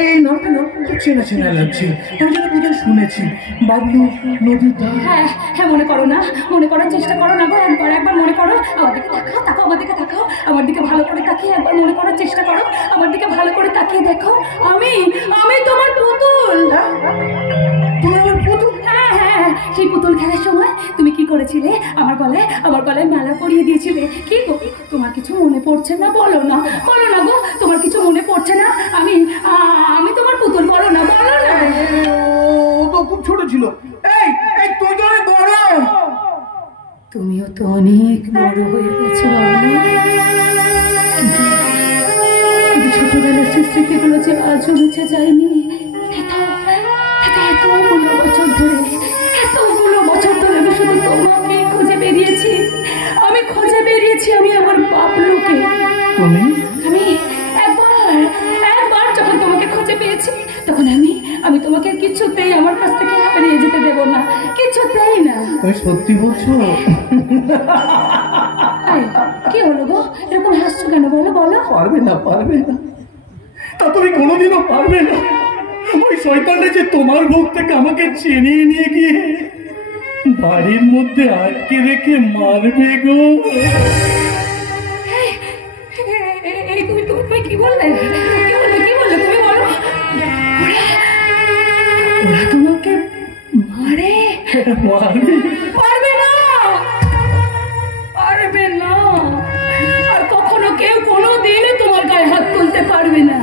এই নামটা না খুব চেনা চেনা লাগছে, আমি যেন কোথায় শুনেছি। বাবলু নদীর ধার। হ্যাঁ হ্যাঁ, মনে করো না, মনে করার চেষ্টা করো না গো, একবার মনে করো। আমার দিকে তাকাও, আমার দিকে তাকাও, আমার দিকে ভালো করে তাকিয়ে একবার মনে করার চেষ্টা করো। আমার দিকে ভালো করে তাকিয়ে দেখো, আমি তোমার পুতুল। তুমি আমার পুতুল? হ্যাঁ হ্যাঁ, সেই পুতুল খেলার সময় তুমি কি করেছিলে? আমার গলায় মালা পরিয়ে দিয়েছিলে। কি গো, তোমার কিছু মনে পড়ছে না? বলো না গো, তোমার কিছু মনে পড়ছে না? আমি তোমার পুতুল, বলো না। ও তো খুব ছোট ছিল। এই তুই তো অনেক বড়। তুমিও তো অনেক বড় হয়ে গেছো। ছোটবেলার স্মৃতিগুলো যে আজও মুছে যায়নি। এতগুলো বছর ধরে আমি শুধু তোমাকে খুঁজে বেরিয়েছি। আমি আমার বাবলুকে। আমি একবার যখন তোমাকে খুঁজে পেয়েছি, তখন আমি তোমাকে কিছুতেই আমার কাছ থেকে হারিয়ে যেতে দেব না, কিছুতেই না। তুমি সত্যি বলছো? কি হলো গো, এরকম হাসছো কেন? বলো। পারবে না। তা তুমি কোনোদিনও পারবে না। ওই শয়তানটা যে তোমার বুক থেকে আমাকে ছিনিয়ে নিয়ে গিয়ে বাড়ির মধ্যে আটকে রেখে মারবে গো। তুমি কি বললে? তুমি বলো। ওরা তোমাকে মারবে? পারবে না। আর কখনো কেউ কোনোদিন তোমার গায়ে হাত তুলতে পারবে না।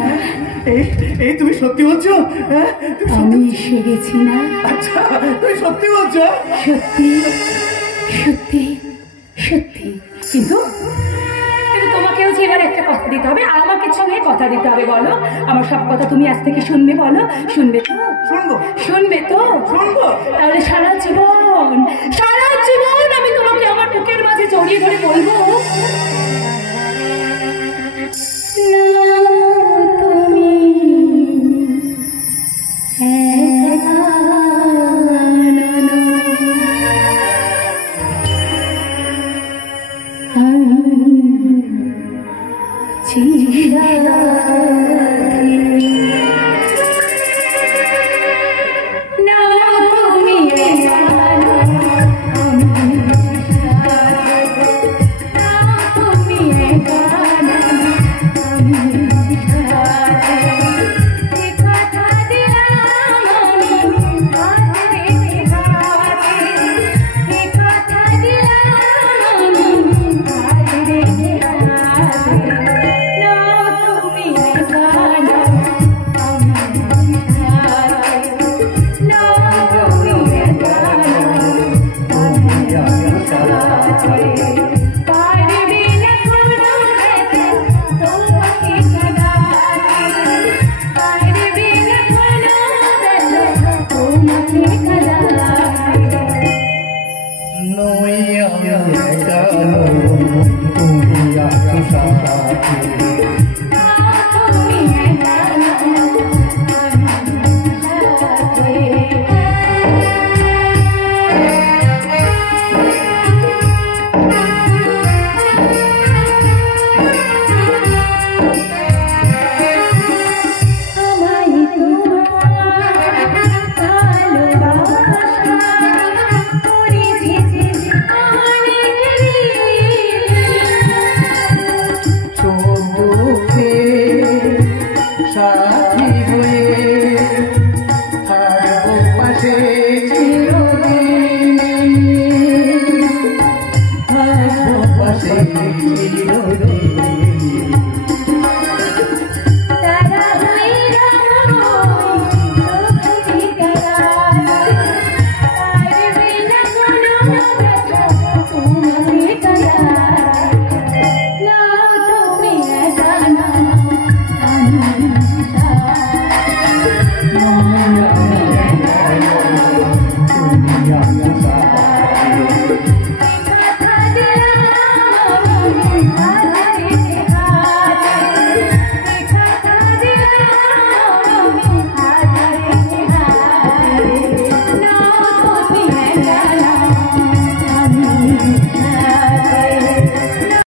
এই তুমি সত্যি বলছো? আমি এসে গেছি না? আচ্ছা, তুমি সত্যি বলছো? সত্যি। কিন্তু তোমাকেও যে এবার একটা কথা দিতে হবে, আমাকে সঙ্গে কথা দিতে হবে। বলো, আমার সব কথা তুমি আজ থেকে শুনবে? বলো, শুনবে তো? শুনবে তো? তাহলে সারা জীবন আমি তোমাকে আমার বুকের মাঝে জড়িয়ে ধরে বলবো, सा